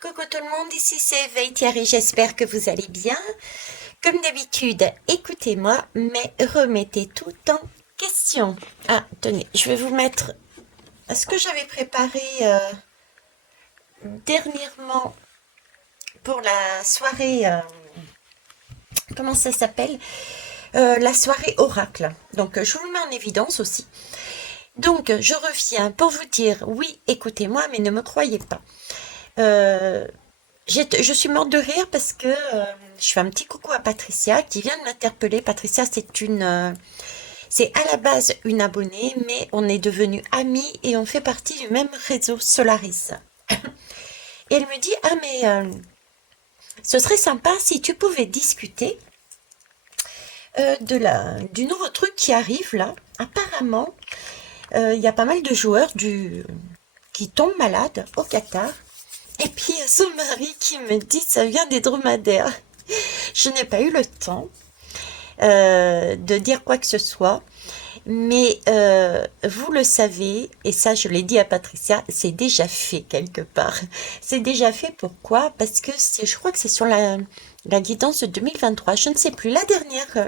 Coucou tout le monde, ici c'est Veille Thierry, j'espère que vous allez bien. Comme d'habitude, écoutez-moi, mais remettez tout en question. Ah, tenez, je vais vous mettre ce que j'avais préparé dernièrement pour la soirée, comment ça s'appelle? La soirée oracle. Donc, je vous le mets en évidence aussi. Donc, je reviens pour vous dire, oui, écoutez-moi, mais ne me croyez pas. Euh, je suis morte de rire parce que je fais un petit coucou à Patricia qui vient de m'interpeller. Patricia, c'est à la base une abonnée, mais on est devenus amis et on fait partie du même réseau Solaris. Et elle me dit, ah mais ce serait sympa si tu pouvais discuter du nouveau truc qui arrive là. Apparemment, il y a pas mal de joueurs qui tombent malades au Qatar. Et puis, il y a son mari qui me dit, ça vient des dromadaires. Je n'ai pas eu le temps de dire quoi que ce soit, mais vous le savez, et ça je l'ai dit à Patricia, c'est déjà fait quelque part. C'est déjà fait, pourquoi? Parce que je crois que c'est sur la guidance de 2023, je ne sais plus,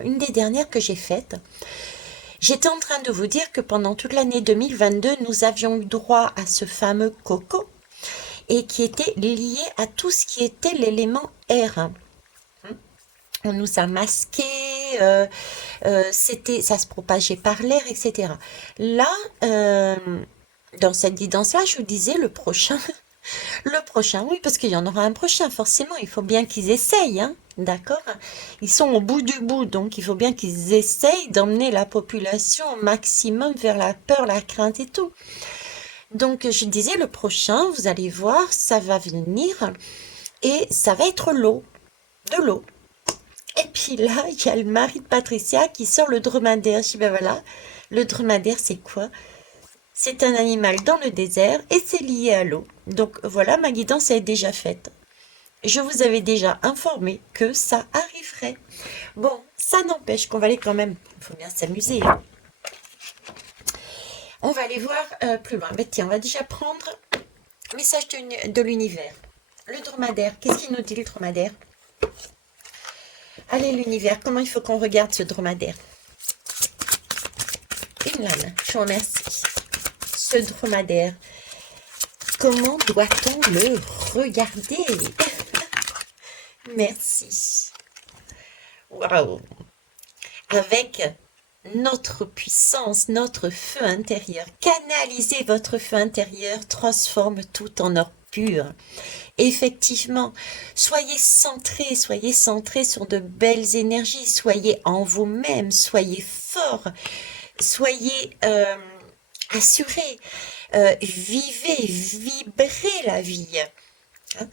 une des dernières que j'ai faites. J'étais en train de vous dire que pendant toute l'année 2022, nous avions eu droit à ce fameux coco, et qui était lié à tout ce qui était l'élément air. On nous a masqué, ça se propageait par l'air, etc. Là, dans cette guidance-là, je vous disais le prochain, oui, parce qu'il y en aura un prochain, forcément, il faut bien qu'ils essayent, hein, d'accord? Ils sont au bout du bout, donc il faut bien qu'ils essayent d'emmener la population au maximum vers la peur, la crainte et tout. Donc, je disais, le prochain, vous allez voir, ça va venir et ça va être de l'eau. Et puis là, il y a le mari de Patricia qui sort le dromadaire. Je dis, ben voilà, le dromadaire, c'est quoi? C'est un animal dans le désert et c'est lié à l'eau. Donc voilà, ma guidance est déjà faite. Je vous avais déjà informé que ça arriverait. Bon, ça n'empêche qu'on va aller quand même, il faut bien s'amuser, hein. On va aller voir plus loin. Mais tiens, on va déjà prendre message de l'univers. Le dromadaire, qu'est-ce qu'il nous dit le dromadaire? Allez, l'univers, comment il faut qu'on regarde ce dromadaire? Une lame, je vous remercie. Ce dromadaire, comment doit-on le regarder? Merci. Waouh! Avec notre puissance, notre feu intérieur. Canalisez votre feu intérieur, transforme tout en or pur. Effectivement, soyez centrés sur de belles énergies, soyez en vous-même, soyez forts, soyez assurés, vivez, vibrez la vie. Hein.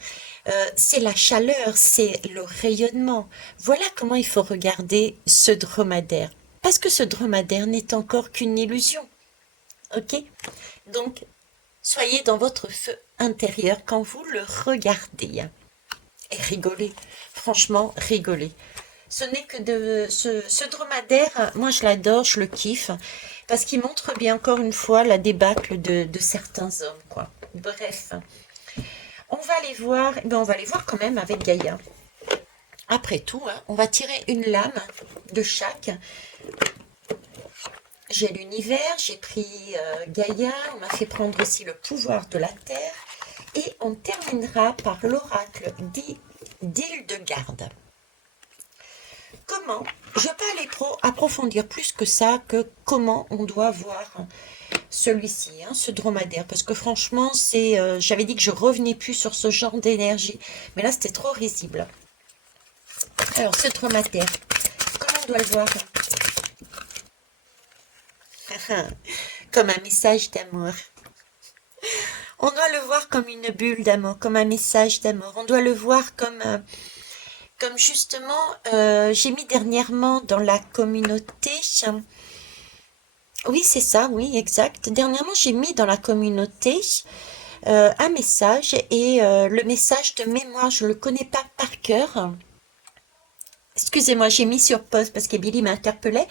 C'est la chaleur, c'est le rayonnement. Voilà comment il faut regarder ce dromadaire. Parce que ce dromadaire n'est encore qu'une illusion. Ok? Donc, soyez dans votre feu intérieur quand vous le regardez. Et rigolez. Franchement, rigolez. Ce n'est que ce dromadaire, moi je l'adore, je le kiffe. Parce qu'il montre bien encore une fois la débâcle de certains hommes, quoi. Bref. On va les voir, on va les voir quand même avec Gaïa. Après tout, hein, on va tirer une lame de chaque. J'ai l'univers, j'ai pris Gaïa, on m'a fait prendre aussi le pouvoir de la terre. Et on terminera par l'oracle d'Hildegarde. Comment? Je peux aller approfondir plus que ça, que comment on doit voir celui-ci, hein, ce dromadaire, parce que franchement, j'avais dit que je revenais plus sur ce genre d'énergie, mais là c'était trop risible. Alors, ce dromadaire, comment on doit le voir? Comme un message d'amour. On doit le voir comme une bulle d'amour, comme un message d'amour. On doit le voir comme justement, j'ai mis dernièrement dans la communauté. Oui, c'est ça, oui, exact. Dernièrement, j'ai mis dans la communauté un message et le message de mémoire, je ne le connais pas par cœur. Excusez-moi, j'ai mis sur pause parce que Billy m'interpellait.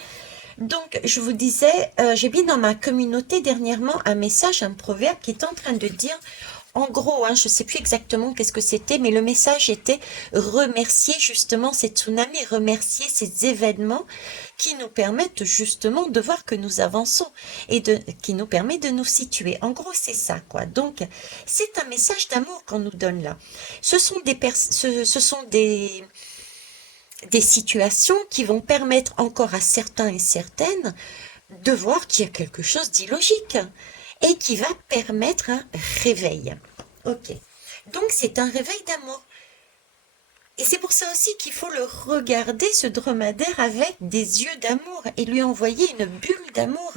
Donc, je vous disais, j'ai mis dans ma communauté dernièrement un message, un proverbe qui est en train de dire En gros, hein, je ne sais plus exactement qu'est-ce que c'était, mais le message était remercier justement ces tsunamis, remercier ces événements qui nous permettent justement de voir que nous avançons et qui nous permet de nous situer. En gros, c'est ça, quoi. Donc, c'est un message d'amour qu'on nous donne là. Ce sont des situations qui vont permettre encore à certains et certaines de voir qu'il y a quelque chose d'illogique et qui va permettre un réveil. Ok. Donc c'est un réveil d'amour. Et c'est pour ça aussi qu'il faut le regarder, ce dromadaire, avec des yeux d'amour et lui envoyer une bulle d'amour.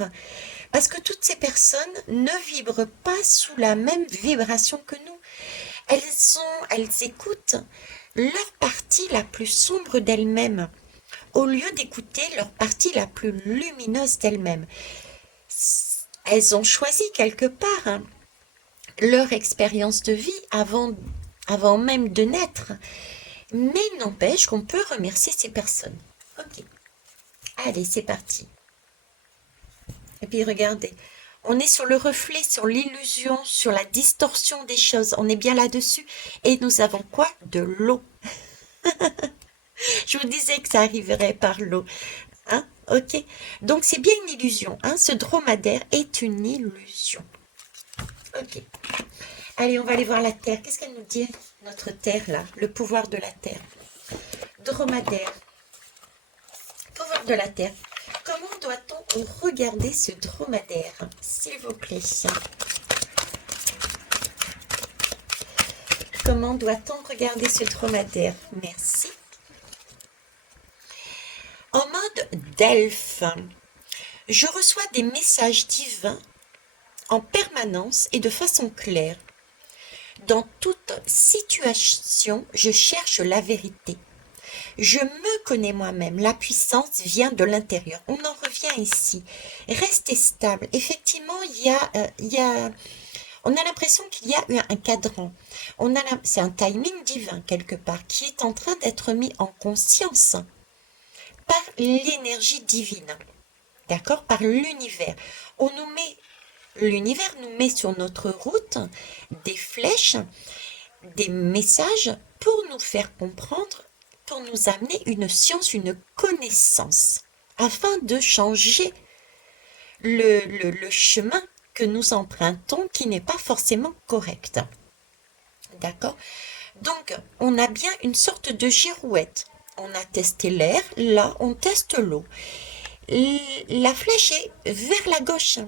Parce que toutes ces personnes ne vibrent pas sous la même vibration que nous. Elles écoutent leur partie la plus sombre d'elles-mêmes, au lieu d'écouter leur partie la plus lumineuse d'elles-mêmes. Elles ont choisi quelque part, hein, leur expérience de vie avant même de naître. Mais n'empêche qu'on peut remercier ces personnes. Ok. Allez, c'est parti. Et puis regardez, on est sur le reflet, sur l'illusion, sur la distorsion des choses. On est bien là-dessus. Et nous avons quoi? De l'eau. Je vous disais que ça arriverait par l'eau. Hein? Ok. Donc c'est bien une illusion. Hein? Ce dromadaire est une illusion. Ok. Allez, on va aller voir la Terre. Qu'est-ce qu'elle nous dit, notre Terre, là? Le pouvoir de la Terre. Dromadaire. Pouvoir de la Terre. Comment doit-on regarder ce dromadaire, s'il vous plaît? Comment doit-on regarder ce dromadaire? Merci. En mode d'elfe, je reçois des messages divins en permanence et de façon claire. Dans toute situation, je cherche la vérité. Je me connais moi-même. La puissance vient de l'intérieur. On en revient ici. Restez stable. Effectivement, on a l'impression qu'il y a eu un cadran. C'est un timing divin quelque part qui est en train d'être mis en conscience par l'énergie divine. D'accord? Par l'univers. L'univers nous met sur notre route des flèches, des messages pour nous faire comprendre, pour nous amener une science, une connaissance, afin de changer le chemin que nous empruntons qui n'est pas forcément correct. D'accord? Donc, on a bien une sorte de girouette. On a testé l'air, là, on teste l'eau. La flèche est vers la gauche.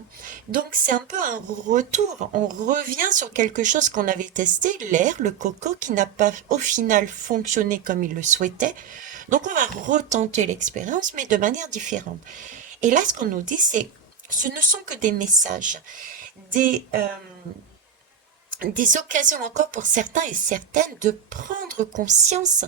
Donc, c'est un peu un retour. On revient sur quelque chose qu'on avait testé, l'air, le coco, qui n'a pas au final fonctionné comme il le souhaitait. Donc, on va retenter l'expérience, mais de manière différente. Et là, ce qu'on nous dit, c'est ce ne sont que des messages, des occasions encore pour certains et certaines de prendre conscience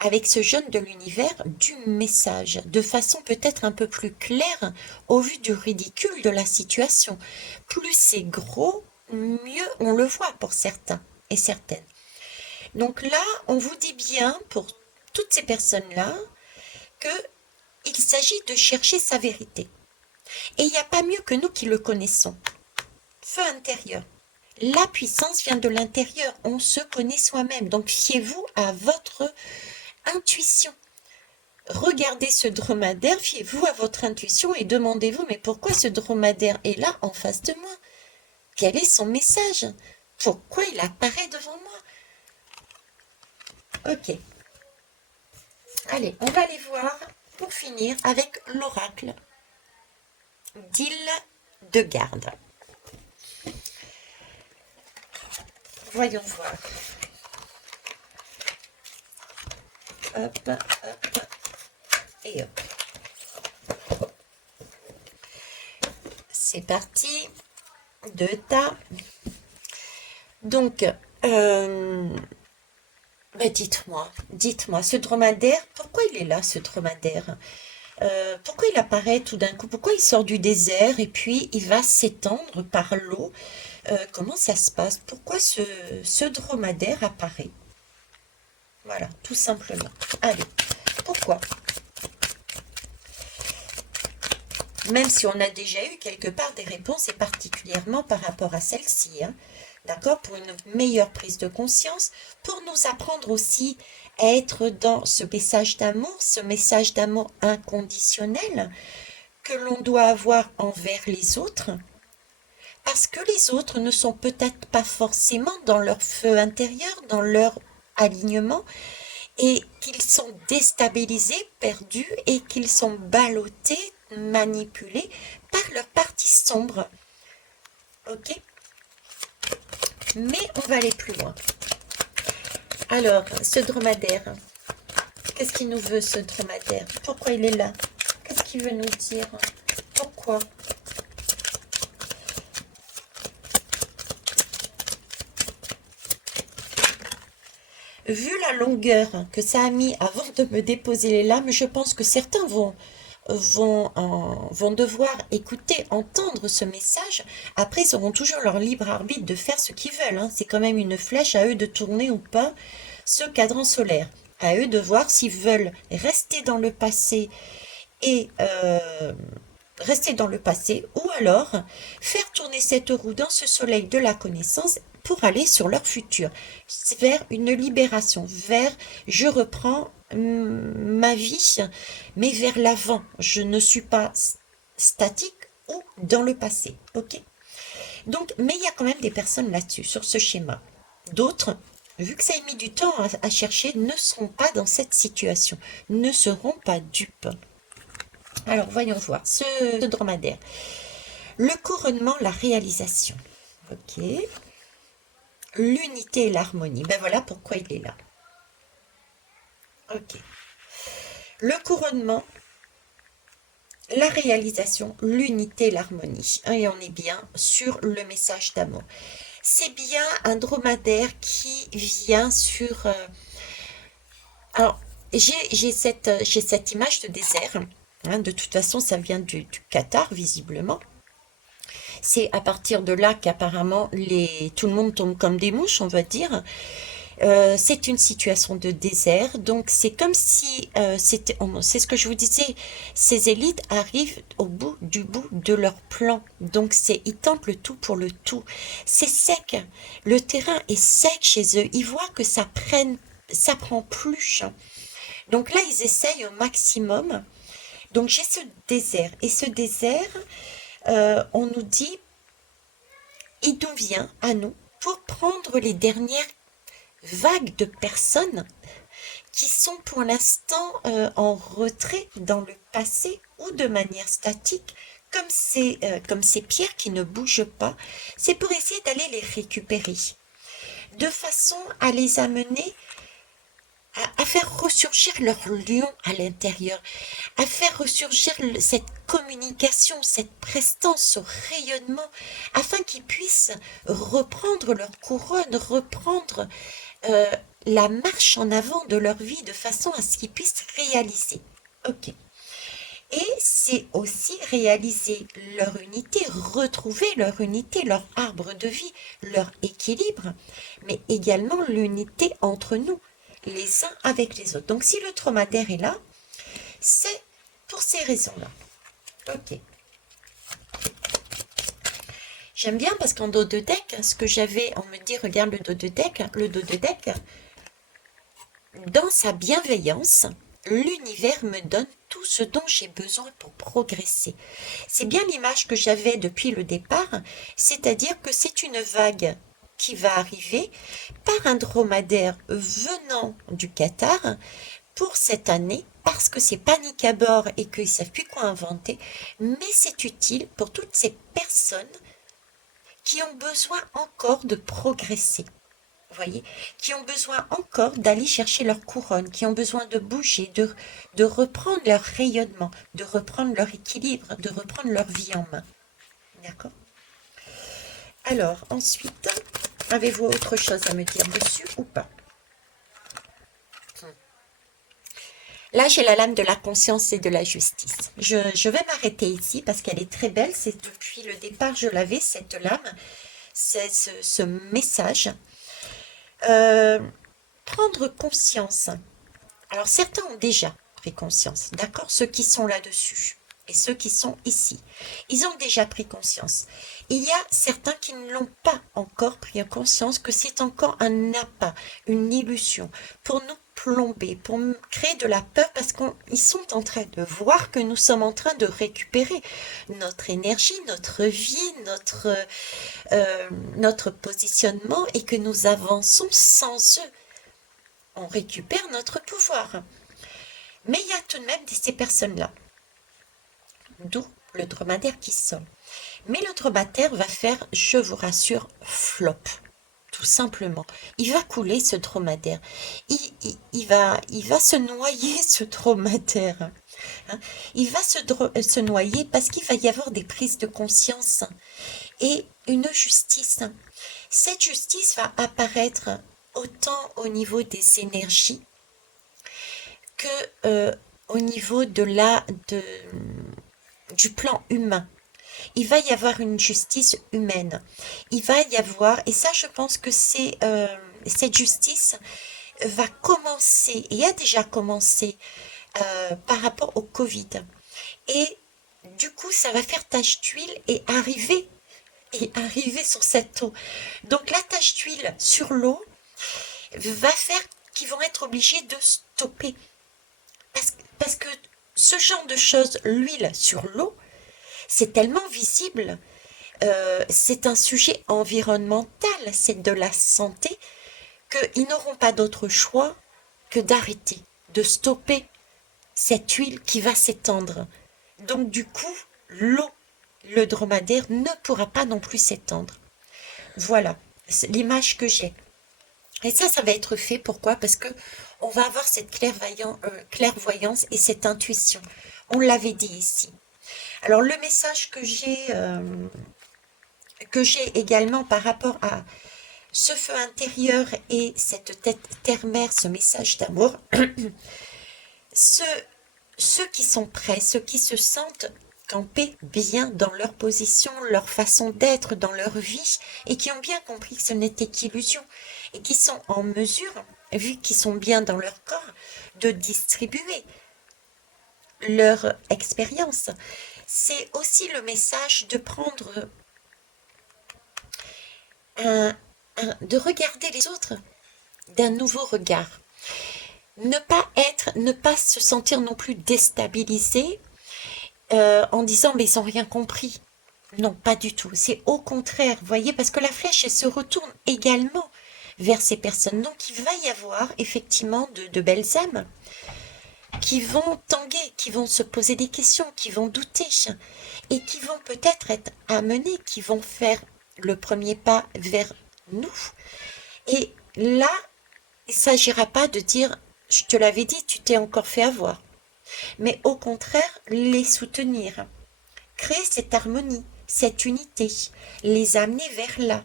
avec ce jeune de l'univers du message, de façon peut-être un peu plus claire au vu du ridicule de la situation. Plus c'est gros, mieux on le voit pour certains et certaines. Donc là, on vous dit bien pour toutes ces personnes-là qu'il s'agit de chercher sa vérité. Et il n'y a pas mieux que nous qui le connaissons. Feu intérieur. La puissance vient de l'intérieur. On se connaît soi-même. Donc, fiez-vous à votre intuition. Regardez ce dromadaire, fiez-vous à votre intuition et demandez-vous, mais pourquoi ce dromadaire est là en face de moi? Quel est son message? Pourquoi il apparaît devant moi? Ok. Allez, on va aller voir, pour finir, avec l'oracle d'Hildegarde. Voyons voir. Hop, hop, et hop. C'est parti. Deux tas. Donc, dites-moi, ce dromadaire, pourquoi il est là, ce dromadaire? Pourquoi il apparaît tout d'un coup? Pourquoi il sort du désert et puis il va s'étendre par l'eau? Comment ça se passe? Pourquoi ce dromadaire apparaît? Voilà, tout simplement. Allez, pourquoi? Même si on a déjà eu quelque part des réponses, et particulièrement par rapport à celle-ci, hein. d'accord, pour une meilleure prise de conscience, pour nous apprendre aussi à être dans ce message d'amour inconditionnel que l'on doit avoir envers les autres, parce que les autres ne sont peut-être pas forcément dans leur feu intérieur, dans leur alignement, et qu'ils sont déstabilisés, perdus, et qu'ils sont ballottés, manipulés par leur partie sombre. Ok? Mais on va aller plus loin. Alors, ce dromadaire, qu'est-ce qu'il nous veut, ce dromadaire? Pourquoi il est là? Qu'est-ce qu'il veut nous dire? Pourquoi? Vu la longueur que ça a mis avant de me déposer les lames, je pense que certains vont devoir écouter, entendre ce message. Après, ils auront toujours leur libre arbitre de faire ce qu'ils veulent, hein. C'est quand même une flèche, à eux de tourner ou pas ce cadran solaire. À eux de voir s'ils veulent rester dans le passé et rester dans le passé, ou alors faire tourner cette roue dans ce soleil de la connaissance pour aller sur leur futur, vers une libération, vers je reprends ma vie, mais vers l'avant. Je ne suis pas statique ou dans le passé. Ok. Donc, mais il y a quand même des personnes là-dessus, sur ce schéma. D'autres, vu que ça a mis du temps à chercher, ne seront pas dans cette situation, ne seront pas dupes. Alors, voyons voir, ce dromadaire. Le couronnement, la réalisation. Ok. L'unité et l'harmonie. Ben voilà pourquoi il est là. Ok. Le couronnement, la réalisation, l'unité, l'harmonie. Et on est bien sur le message d'amour. C'est bien un dromadaire qui vient sur... alors, j'ai cette image de désert. Hein, de toute façon, ça vient du Qatar, visiblement. C'est à partir de là qu'apparemment tout le monde tombe comme des mouches, on va dire. C'est une situation de désert, donc c'est comme si c'est ce que je vous disais, ces élites arrivent au bout de leur plan, donc ils tentent le tout pour le tout. C'est sec, le terrain est sec chez eux, ils voient que ça prend plus. Donc là, ils essayent au maximum. Donc j'ai ce désert, et ce désert, on nous dit, il nous vient à nous pour prendre les dernières vagues de personnes qui sont pour l'instant en retrait dans le passé ou de manière statique, comme ces pierres qui ne bougent pas. C'est pour essayer d'aller les récupérer, de façon à les amener à faire ressurgir leur lion à l'intérieur, à faire ressurgir cette communication, cette prestance, ce rayonnement, afin qu'ils puissent reprendre leur couronne, reprendre la marche en avant de leur vie de façon à ce qu'ils puissent réaliser. Ok. Et c'est aussi réaliser leur unité, retrouver leur unité, leur arbre de vie, leur équilibre, mais également l'unité entre nous, les uns avec les autres. Donc si le dromadaire est là, c'est pour ces raisons-là. Ok. J'aime bien parce qu'en dos de deck, ce que j'avais, on me dit, regarde le dos de deck, dans sa bienveillance, l'univers me donne tout ce dont j'ai besoin pour progresser. C'est bien l'image que j'avais depuis le départ, c'est-à-dire que c'est une vague qui va arriver par un dromadaire venant du Qatar pour cette année, parce que c'est panique à bord et qu'ils ne savent plus quoi inventer, mais c'est utile pour toutes ces personnes qui ont besoin encore de progresser. Vous voyez, qui ont besoin encore d'aller chercher leur couronne, qui ont besoin de bouger, de reprendre leur rayonnement, de reprendre leur équilibre, de reprendre leur vie en main. D'accord? Alors, ensuite, avez-vous autre chose à me dire dessus ou pas? Là, j'ai la lame de la conscience et de la justice. Je vais m'arrêter ici parce qu'elle est très belle. C'est depuis le départ, je l'avais, cette lame, c'est ce message. Prendre conscience. Alors, certains ont déjà pris conscience, d'accord? Ceux qui sont là-dessus et ceux qui sont ici. Ils ont déjà pris conscience. Il y a certains qui ne l'ont pas encore pris en conscience que c'est encore un appât, une illusion, pour nous plomber, pour créer de la peur parce qu'ils sont en train de voir que nous sommes en train de récupérer notre énergie, notre vie, notre positionnement et que nous avançons sans eux. On récupère notre pouvoir. Mais il y a tout de même ces personnes-là. D'où le dromadaire qui sort. Mais le dromadaire va faire, je vous rassure, flop. Tout simplement. Il va couler ce dromadaire. Il va se noyer ce dromadaire. Hein. Il va se noyer parce qu'il va y avoir des prises de conscience et une justice. Cette justice va apparaître autant au niveau des énergies que au niveau du plan humain. Il va y avoir une justice humaine. Il va y avoir, et ça je pense que cette justice va commencer, et a déjà commencé par rapport au Covid. Et du coup, ça va faire tache d'huile et arriver sur cette eau. Donc la tache d'huile sur l'eau va faire qu'ils vont être obligés de stopper. Parce que ce genre de choses, l'huile sur l'eau, c'est tellement visible. C'est un sujet environnemental, c'est de la santé, qu'ils n'auront pas d'autre choix que d'arrêter, de stopper cette huile qui va s'étendre. Donc du coup, l'eau, le dromadaire ne pourra pas non plus s'étendre. Voilà, c'est l'image que j'ai. Et ça va être fait. Pourquoi? Parce que on va avoir cette clairvoyance et cette intuition. On l'avait dit ici. Alors le message que j'ai également par rapport à ce feu intérieur et cette terre-mère, ce message d'amour, ceux qui sont prêts, ceux qui se sentent campés bien dans leur position, leur façon d'être dans leur vie et qui ont bien compris que ce n'était qu'illusion et qui sont en mesure, vu qu'ils sont bien dans leur corps, de distribuer leur expérience. C'est aussi le message de prendre de regarder les autres d'un nouveau regard. Ne pas se sentir non plus déstabilisé en disant mais ils n'ont rien compris. Non, pas du tout. C'est au contraire, vous voyez, parce que la flèche, elle se retourne également vers ces personnes. Donc il va y avoir effectivement de belles âmes qui vont tanguer, qui vont se poser des questions, qui vont douter et qui vont peut-être être amenés, qui vont faire le premier pas vers nous. Et là, il ne s'agira pas de dire, je te l'avais dit, tu t'es encore fait avoir. Mais au contraire, les soutenir. Créer cette harmonie, cette unité, les amener vers là.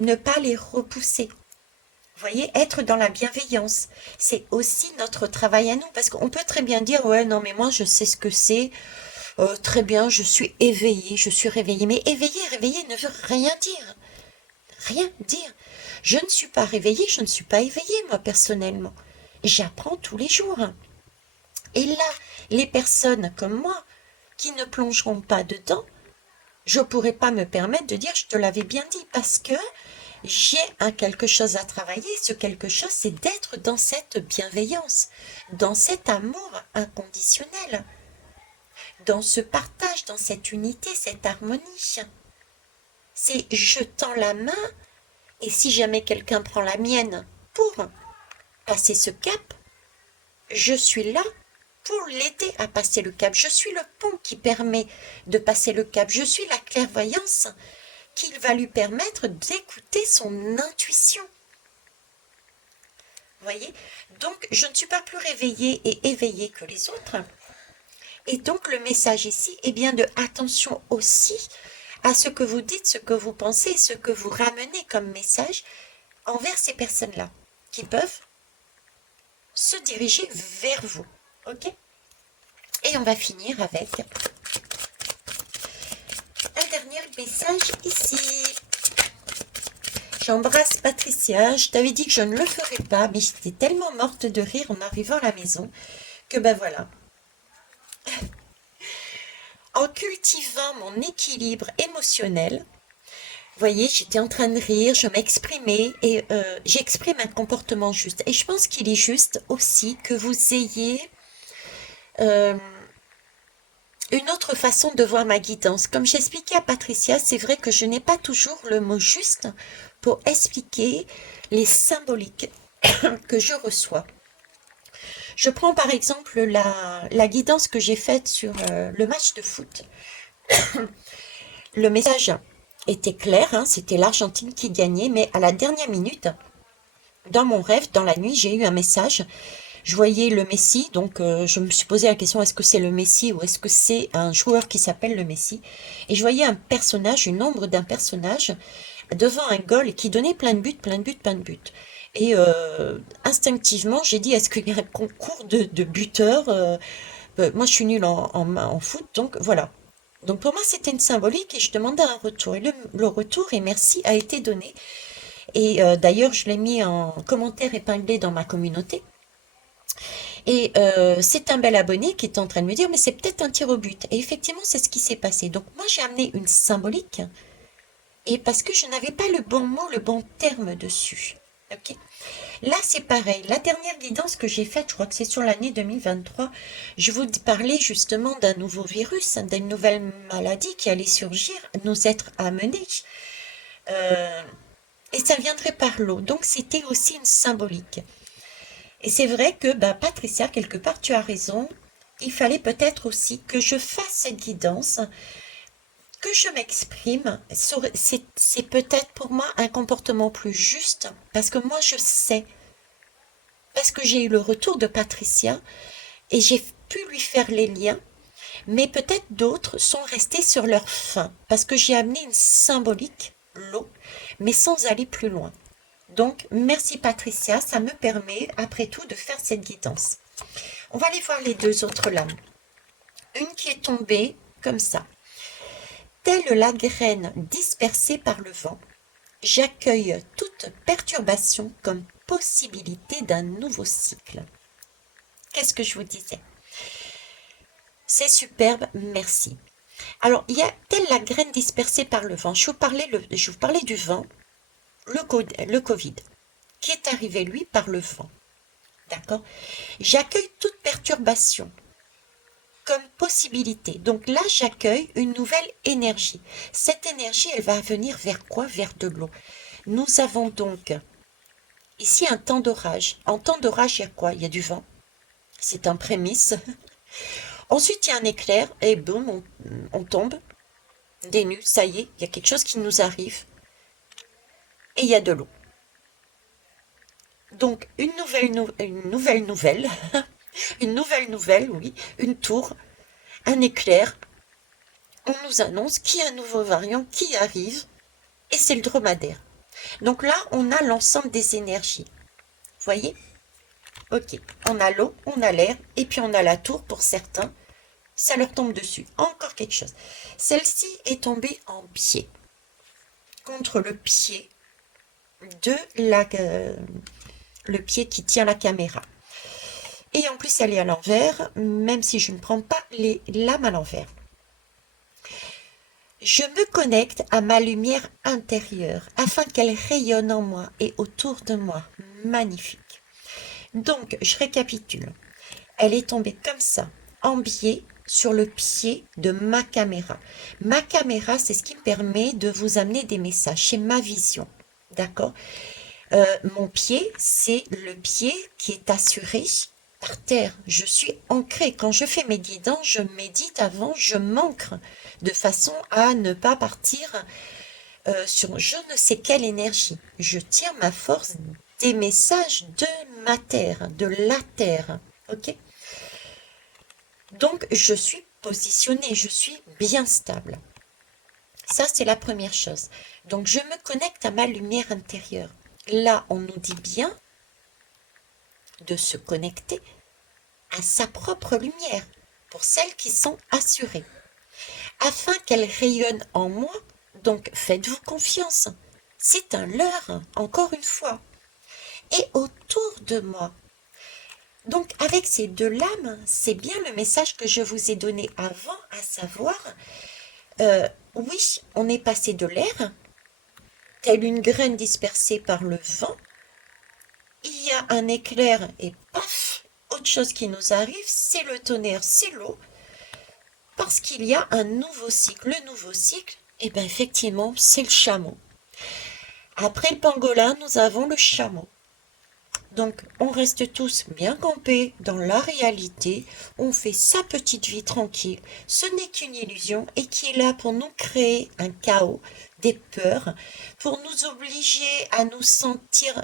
Ne pas les repousser. Vous voyez, être dans la bienveillance, c'est aussi notre travail à nous. Parce qu'on peut très bien dire, ouais, non, mais moi, je sais ce que c'est. Très bien, je suis éveillée, je suis réveillée. Mais réveillée ne veut rien dire. Rien dire. Je ne suis pas réveillée, je ne suis pas éveillée, moi, personnellement. J'apprends tous les jours. Et là, les personnes comme moi, qui ne plongeront pas dedans, je ne pourrais pas me permettre de dire, je te l'avais bien dit, parce que j'ai quelque chose à travailler. Ce quelque chose, c'est d'être dans cette bienveillance, dans cet amour inconditionnel, dans ce partage, dans cette unité, cette harmonie. C'est je tends la main, et si jamais quelqu'un prend la mienne pour passer ce cap, je suis là pour l'aider à passer le cap. Je suis le pont qui permet de passer le cap. Je suis la clairvoyance qui va lui permettre d'écouter son intuition. Vous voyez? Donc, je ne suis pas plus réveillée et éveillée que les autres. Et donc, le message ici est bien de attention aussi à ce que vous dites, ce que vous pensez, ce que vous ramenez comme message envers ces personnes-là qui peuvent se diriger vers vous. Ok? Et on va finir avec un dernier message ici. J'embrasse Patricia. Je t'avais dit que je ne le ferais pas, mais j'étais tellement morte de rire en arrivant à la maison que ben voilà. en cultivant mon équilibre émotionnel. Vous voyez, j'étais en train de rire, je m'exprimais et j'exprime un comportement juste. Et je pense qu'il est juste aussi que vous ayez euh, une autre façon de voir ma guidance. Comme j'expliquais à Patricia, c'est vrai que je n'ai pas toujours le mot juste pour expliquer les symboliques que je reçois. Je prends par exemple la guidance que j'ai faite sur le match de foot. Le message était clair, hein, c'était l'Argentine qui gagnait, mais à la dernière minute, dans mon rêve, dans la nuit, j'ai eu un message. Je voyais le Messi, donc je me suis posé la question, est-ce que c'est le Messi ou est-ce que c'est un joueur qui s'appelle le Messi? Et je voyais un personnage, une ombre d'un personnage devant un goal qui donnait plein de buts, plein de buts, plein de buts. Et instinctivement, j'ai dit, est-ce qu'il y a un concours de buteurs? Moi, je suis nulle en foot, donc voilà. Donc pour moi, c'était une symbolique et je demandais un retour. Et le retour et merci a été donné. Et d'ailleurs, je l'ai mis en commentaire épinglé dans ma communauté. Et c'est un bel abonné qui est en train de me dire, mais c'est peut-être un tir au but. Et effectivement, c'est ce qui s'est passé. Donc moi, j'ai amené une symbolique, et parce que je n'avais pas le bon mot, le bon terme dessus. Ok. Là, c'est pareil. La dernière guidance que j'ai faite, je crois que c'est sur l'année 2023, je vous parlais justement d'un nouveau virus, d'une nouvelle maladie qui allait surgir, nous être amenée. Euh, et ça viendrait par l'eau. Donc, c'était aussi une symbolique. Et c'est vrai que, bah, Patricia, quelque part, tu as raison. Il fallait peut-être aussi que je fasse cette guidance, que je m'exprime. C'est peut-être pour moi un comportement plus juste, parce que moi, je sais, parce que j'ai eu le retour de Patricia, et j'ai pu lui faire les liens, mais peut-être d'autres sont restés sur leur faim, parce que j'ai amené une symbolique, l'eau, mais sans aller plus loin. Donc, merci Patricia, ça me permet, après tout, de faire cette guidance. On va aller voir les deux autres lames. Une qui est tombée comme ça. Telle la graine dispersée par le vent, j'accueille toute perturbation comme possibilité d'un nouveau cycle. Qu'est-ce que je vous disais? C'est superbe, merci. Alors, il y a telle la graine dispersée par le vent. Je vous parlais du vent, le Covid, qui est arrivé, lui, par le vent. D'accord? J'accueille toute perturbation comme possibilité. Donc là, j'accueille une nouvelle énergie. Cette énergie, elle va venir vers quoi? Vers de l'eau. Nous avons donc ici un temps d'orage. En temps d'orage, il y a quoi? Il y a du vent. C'est un prémisse. Ensuite, il y a un éclair et boum, on tombe des nues. Ça y est, il y a quelque chose qui nous arrive. Et il y a de l'eau. Donc, une nouvelle nouvelle, une nouvelle nouvelle, oui, une tour, un éclair. On nous annonce qu'il y a un nouveau variant qui arrive, et c'est le dromadaire. Donc là, on a l'ensemble des énergies. Vous voyez? Ok, on a l'eau, on a l'air, et puis on a la tour pour certains. Ça leur tombe dessus. Encore quelque chose. Celle-ci est tombée en biais, contre le pied de le pied qui tient la caméra. Et en plus, elle est à l'envers, même si je ne prends pas les lames à l'envers. Je me connecte à ma lumière intérieure afin qu'elle rayonne en moi et autour de moi. Magnifique. Donc, je récapitule. Elle est tombée comme ça, en biais, sur le pied de ma caméra. Ma caméra, c'est ce qui me permet de vous amener des messages. C'est ma vision. D'accord? Mon pied, c'est le pied qui est assuré par terre. Je suis ancrée. Quand je fais mes guidances, je médite avant, je m'ancre de façon à ne pas partir sur je ne sais quelle énergie. Je tire ma force des messages de ma terre, de la terre. Ok? Donc, je suis positionnée, je suis bien stable. Ça, c'est la première chose. Donc, je me connecte à ma lumière intérieure. Là, on nous dit bien de se connecter à sa propre lumière, pour celles qui sont assurées, afin qu'elle rayonne en moi. Donc, faites-vous confiance. C'est un leurre, encore une fois. Et autour de moi, Donc avec ces deux lames, c'est bien le message que je vous ai donné avant, à savoir, oui, on est passé de l'air, telle une graine dispersée par le vent, il y a un éclair et paf, autre chose qui nous arrive, c'est le tonnerre, c'est l'eau, parce qu'il y a un nouveau cycle. Le nouveau cycle, eh bien effectivement, c'est le chameau. Après le pangolin, nous avons le chameau. Donc, on reste tous bien campés dans la réalité, on fait sa petite vie tranquille, ce n'est qu'une illusion et qui est là pour nous créer un chaos, des peurs, pour nous obliger à nous sentir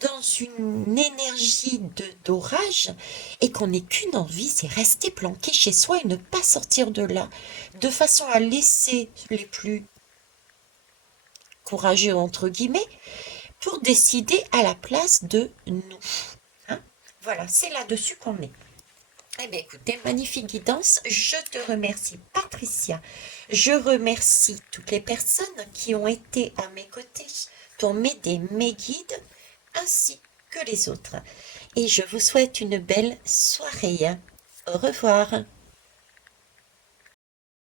dans une énergie d'orage et qu'on n'ait qu'une envie, c'est rester planqué chez soi et ne pas sortir de là, de façon à laisser les plus courageux, entre guillemets, pour décider à la place de nous. Hein. Voilà, c'est là-dessus qu'on est. Eh bien, écoutez, magnifique guidance. Je te remercie, Patricia. Je remercie toutes les personnes qui ont été à mes côtés pour m'aider, mes guides, ainsi que les autres. Et je vous souhaite une belle soirée. Au revoir.